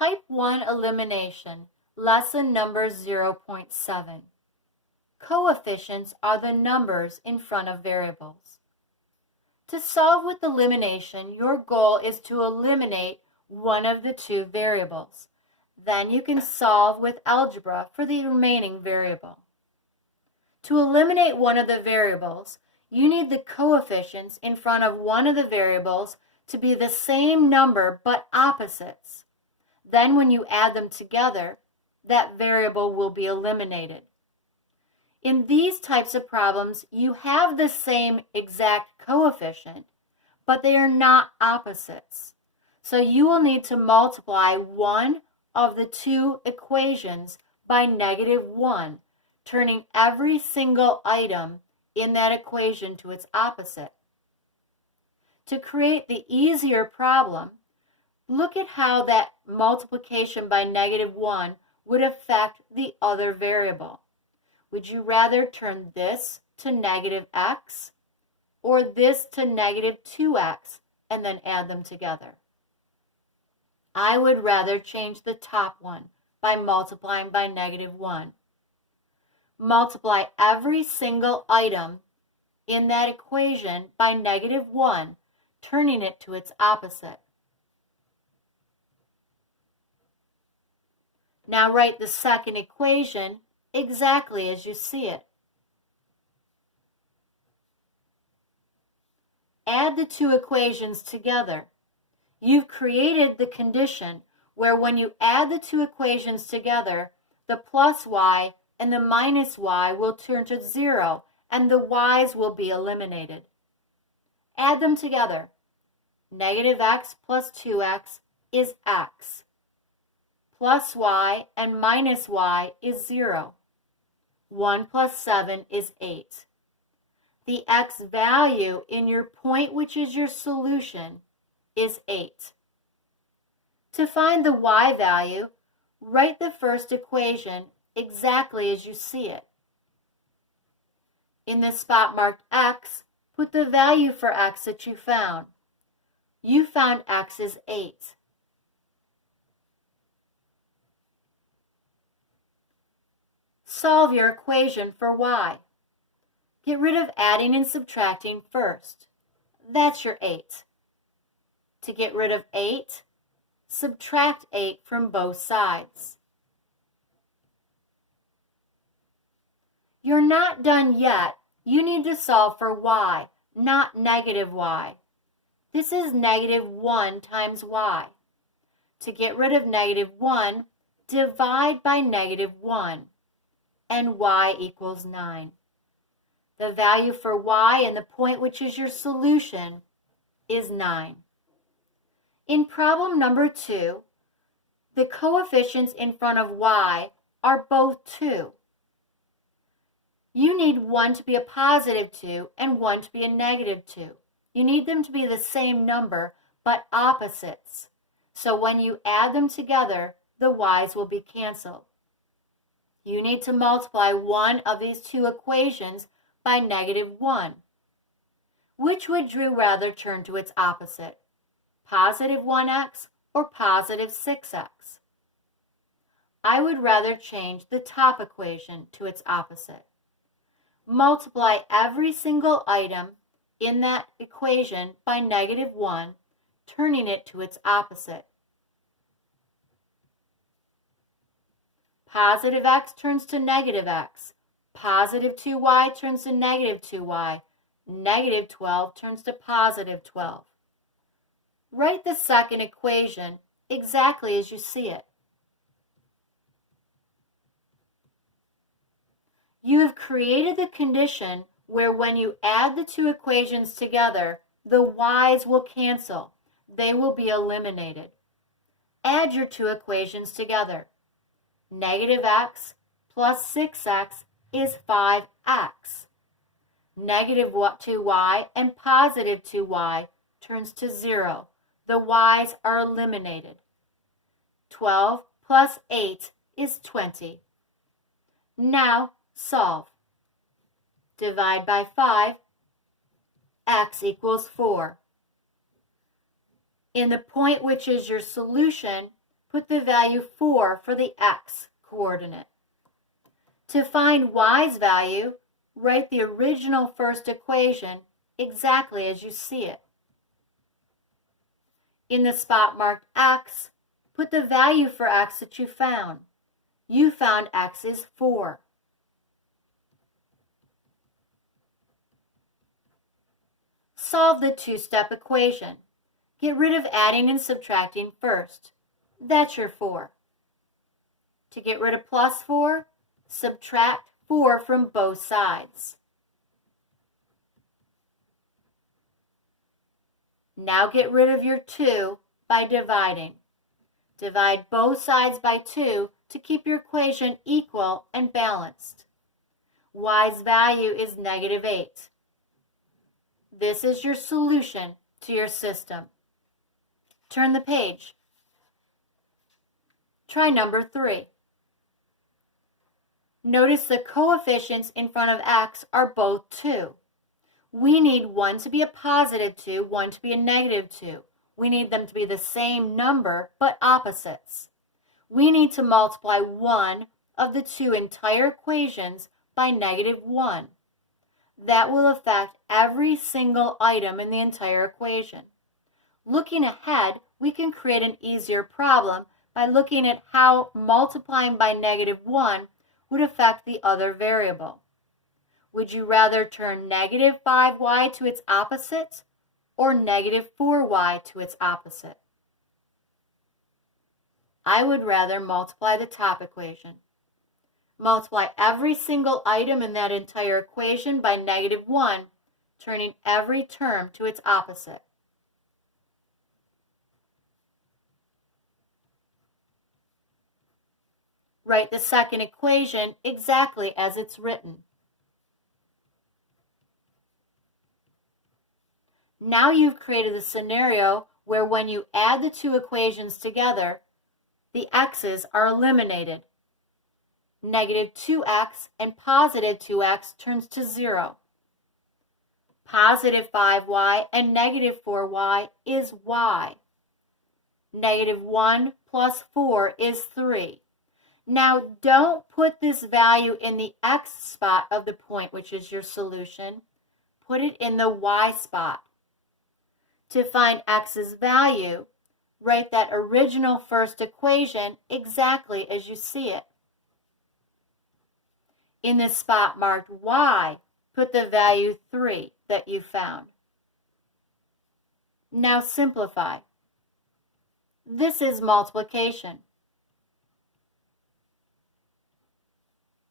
Type 1 Elimination, lesson number 0.7. Coefficients are the numbers in front of variables. To solve with elimination, your goal is to eliminate one of the two variables. Then you can solve with algebra for the remaining variable. To eliminate one of the variables, you need the coefficients in front of one of the variables to be the same number but opposites. Then when you add them together, that variable will be eliminated. In these types of problems, you have the same exact coefficient, but they are not opposites. So you will need to multiply one of the two equations by -1, turning every single item in that equation to its opposite. To create the easier problem, look at how that multiplication by -1 would affect the other variable. Would you rather turn this to -x or this to -2x and then add them together? I would rather change the top one by multiplying by -1. Multiply every single item in that equation by -1, turning it to its opposite. Now write the second equation exactly as you see it. Add the two equations together. You've created the condition where when you add the two equations together, the plus y and the minus y will turn to 0 and the y's will be eliminated. Add them together. -x plus 2x is x. Plus y and minus y is 0. 1 plus 7 is 8. The x value in your point, which is your solution, is 8. To find the y value, write the first equation exactly as you see it. In the spot marked x, put the value for x that you found. You found x is 8. Solve your equation for y. Get rid of adding and subtracting first. That's your 8. To get rid of 8, subtract 8 from both sides. You're not done yet. You need to solve for y, not -y. This is -1 times y. To get rid of -1, divide by -1, and y equals 9. The value for y and the point, which is your solution, is 9. In problem number 2, the coefficients in front of y are both 2. You need one to be a +2 and one to be a -2. You need them to be the same number, but opposites. So when you add them together, the y's will be canceled. You need to multiply one of these two equations by -1. Which would you rather turn to its opposite? +1x or +6x? I would rather change the top equation to its opposite. Multiply every single item in that equation by -1, turning it to its opposite. +x turns to -x. +2y turns to -2y. -12 turns to +12. Write the second equation exactly as you see it. You have created the condition where when you add the two equations together, the y's will cancel. They will be eliminated. Add your two equations together. -x plus 6x is 5x. -2y and +2y turns to 0. The y's are eliminated. 12 plus 8 is 20. Now solve. Divide by 5. X equals 4. In the point, which is your solution, put the value 4 for the x coordinate. To find y's value, write the original first equation exactly as you see it. In the spot marked x, put the value for x that you found. You found x is 4. Solve the two-step equation. Get rid of adding and subtracting first. That's your 4. To get rid of plus 4, subtract 4 from both sides. Now get rid of your 2 by dividing. Divide both sides by 2 to keep your equation equal and balanced. Y's value is -8. This is your solution to your system. Turn the page. Try number 3. Notice the coefficients in front of x are both 2. We need one to be a positive 2, one to be a negative 2. We need them to be the same number, but opposites. We need to multiply one of the two entire equations by -1. That will affect every single item in the entire equation. Looking ahead, we can create an easier problem by looking at how multiplying by -1 would affect the other variable. Would you rather turn -5y to its opposite or -4y to its opposite? I would rather multiply the top equation. Multiply every single item in that entire equation by -1, turning every term to its opposite. Write the second equation exactly as it's written. Now you've created a scenario where when you add the two equations together, the x's are eliminated. -2x and +2x turns to 0. +5y and -4y is y. -1 plus 4 is 3. Now don't put this value in the x spot of the point, which is your solution. Put it in the y spot. To find x's value, write that original first equation exactly as you see it. In the spot marked y, put the value 3 that you found. Now simplify. This is multiplication.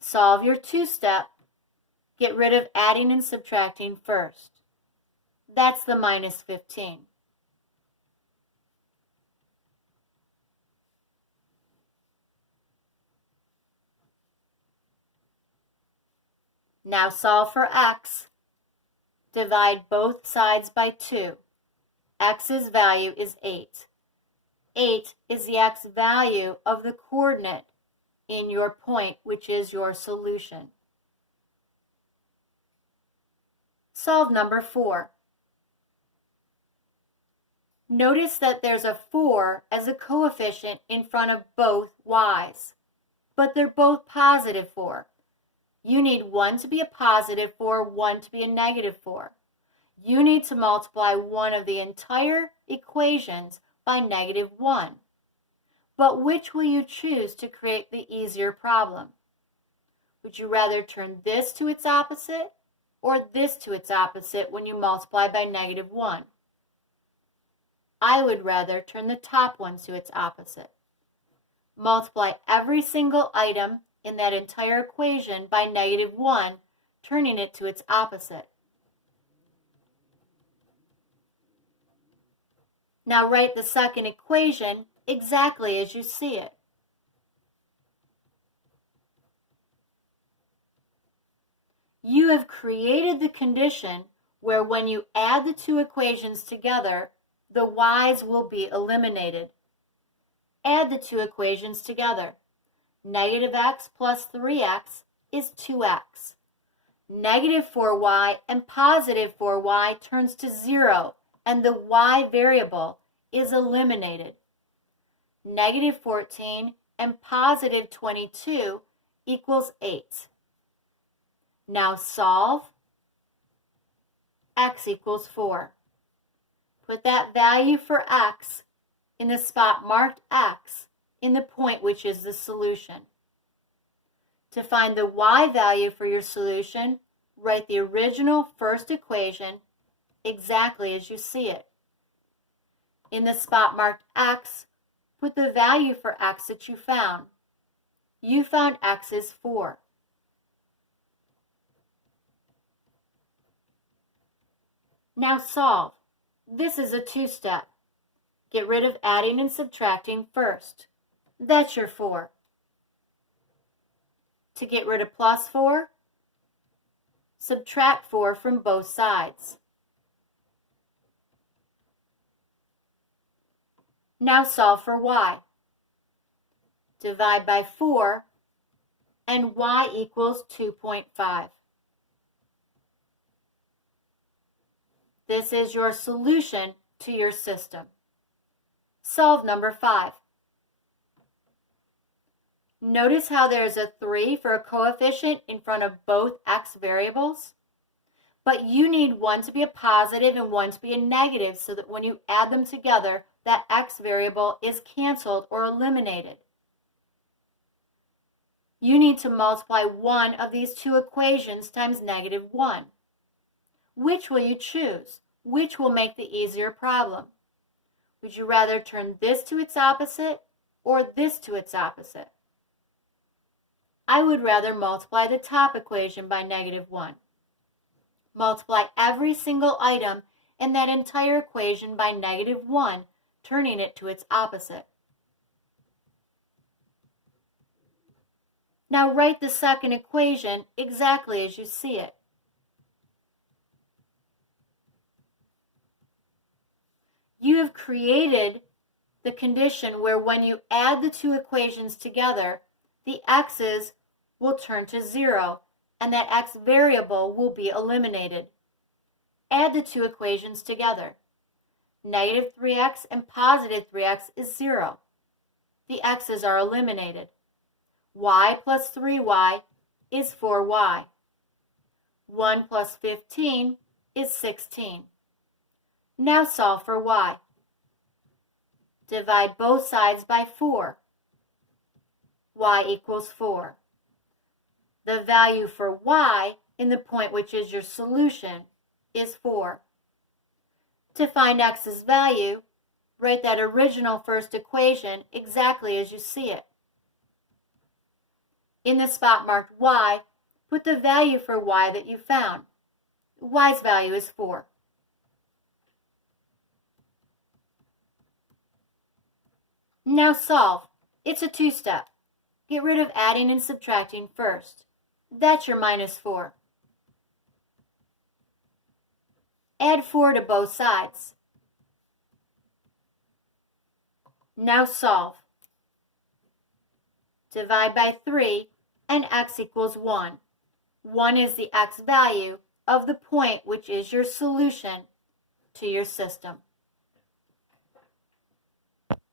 Solve your two-step. Get rid of adding and subtracting first. That's the -15. Now solve for x. Divide both sides by 2. X's value is 8. 8 is the x value of the coordinate in your point, which is your solution. Solve number 4. Notice that there's a 4 as a coefficient in front of both y's, but they're both +4. You need one to be a +4, one to be a -4. You need to multiply one of the entire equations by -1. But which will you choose to create the easier problem? Would you rather turn this to its opposite or this to its opposite when you multiply by -1? I would rather turn the top one to its opposite. Multiply every single item in that entire equation by -1, turning it to its opposite. Now write the second equation exactly as you see it. You have created the condition where when you add the two equations together, the y's will be eliminated. Add the two equations together. -x plus 3x is 2x. -4y and +4y turns to 0, and the y variable is eliminated. negative 14, and positive 22 equals 8. Now solve. X equals 4. Put that value for X in the spot marked X in the point which is the solution. To find the Y value for your solution, write the original first equation exactly as you see it. In the spot marked X, put the value for X that you found. You found X is 4. Now solve. This is a two-step. Get rid of adding and subtracting first. That's your 4. To get rid of plus 4, subtract 4 from both sides. Now solve for Y. Divide by 4, and Y equals 2.5. This is your solution to your system. Solve number 5. Notice how there's a 3 for a coefficient in front of both X variables? But you need one to be a positive and one to be a negative so that when you add them together, that X variable is canceled or eliminated. You need to multiply one of these two equations times negative 1. Which will you choose? Which will make the easier problem? Would you rather turn this to its opposite or this to its opposite? I would rather multiply the top equation by negative 1. Multiply every single item in that entire equation by negative 1, turning it to its opposite. Now write the second equation exactly as you see it. You have created the condition where when you add the two equations together, the x's will turn to 0 and that x variable will be eliminated. Add the two equations together. Negative 3x and positive 3x is 0. The x's are eliminated. Y plus 3y is 4y. 1 plus 15 is 16. Now solve for y. Divide both sides by 4. Y equals 4. The value for y in the point which is your solution is 4. To find x's value, write that original first equation exactly as you see it. In the spot marked y, put the value for y that you found. Y's value is 4. Now solve. It's a two-step. Get rid of adding and subtracting first. That's your minus 4. Add 4 to both sides. Now solve. Divide by 3 and x equals 1. 1 is the x value of the point which is your solution to your system.